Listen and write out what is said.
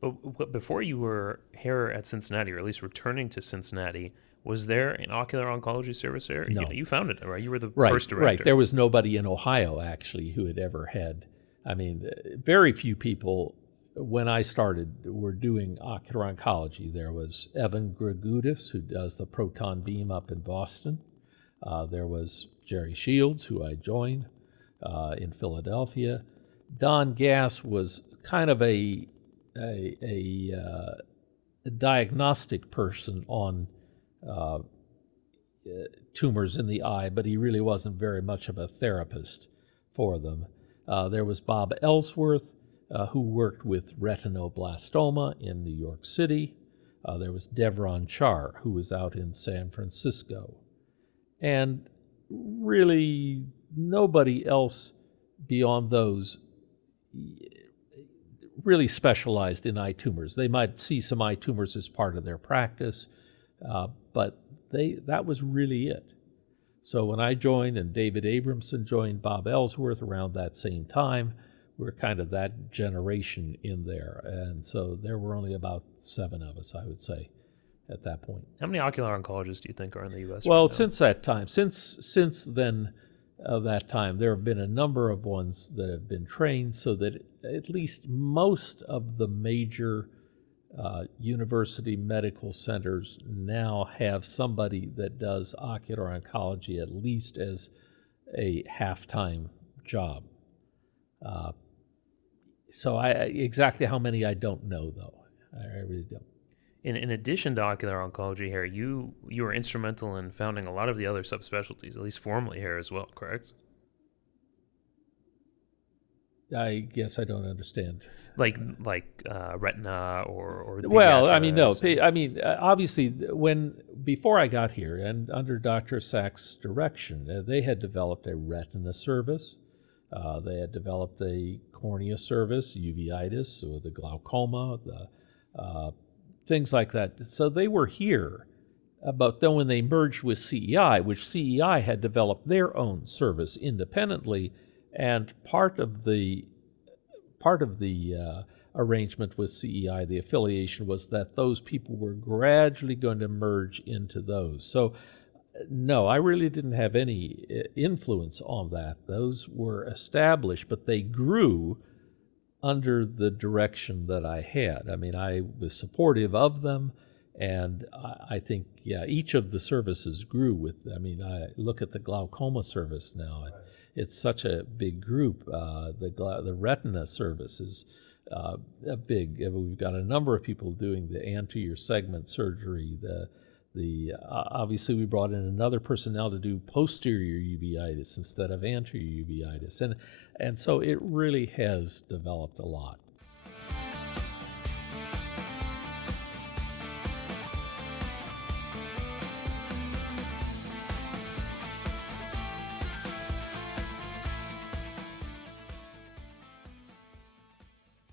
But before you were here at Cincinnati, or at least returning to Cincinnati, was there an ocular oncology service there? No. You founded it, right? You were the Right, first director. right. There was nobody in Ohio, actually, who had ever had, I mean, very few people, when I started, were doing ocular oncology. There was Evan Grigudis, who does the proton beam up in Boston. There was Jerry Shields, who I joined in Philadelphia. Don Gass was kind of a diagnostic person on tumors in the eye, but he really wasn't very much of a therapist for them. There was Bob Ellsworth, who worked with retinoblastoma in New York City. There was Devron Char, who was out in San Francisco. And really nobody else beyond those really specialized in eye tumors. They might see some eye tumors as part of their practice, but that was really it. So when I joined and David Abramson joined Bob Ellsworth around that same time, we were kind of that generation in there. And so there were only about 7 of us, I would say, at that point. How many ocular oncologists do you think are in the U.S. Well, right now? since that time, since then, that time, there have been a number of ones that have been trained so that at least most of the major university medical centers now have somebody that does ocular oncology at least as a half-time job. So exactly how many I don't know, though. I really don't. In addition to ocular oncology here, you were instrumental in founding a lot of the other subspecialties, at least formally here as well, correct? I guess I don't understand. Like retina or well, I mean, no. I mean, obviously, before I got here and under Dr. Sachs' direction, they had developed a retina service. They had developed a cornea service, uveitis, or the glaucoma, the things like that. So they were here, but then when they merged with CEI, which CEI had developed their own service independently, and part of the arrangement with CEI, the affiliation, was that those people were gradually going to merge into those. So no, I really didn't have any influence on that. Those were established, but they grew under the direction that I had. I mean, I was supportive of them, and I think, yeah, each of the services grew with, I mean, I look at the glaucoma service now. It's such a big group. The retina service is we've got a number of people doing the anterior segment surgery. Obviously we brought in another personnel to do posterior uveitis instead of anterior uveitis, and so it really has developed a lot.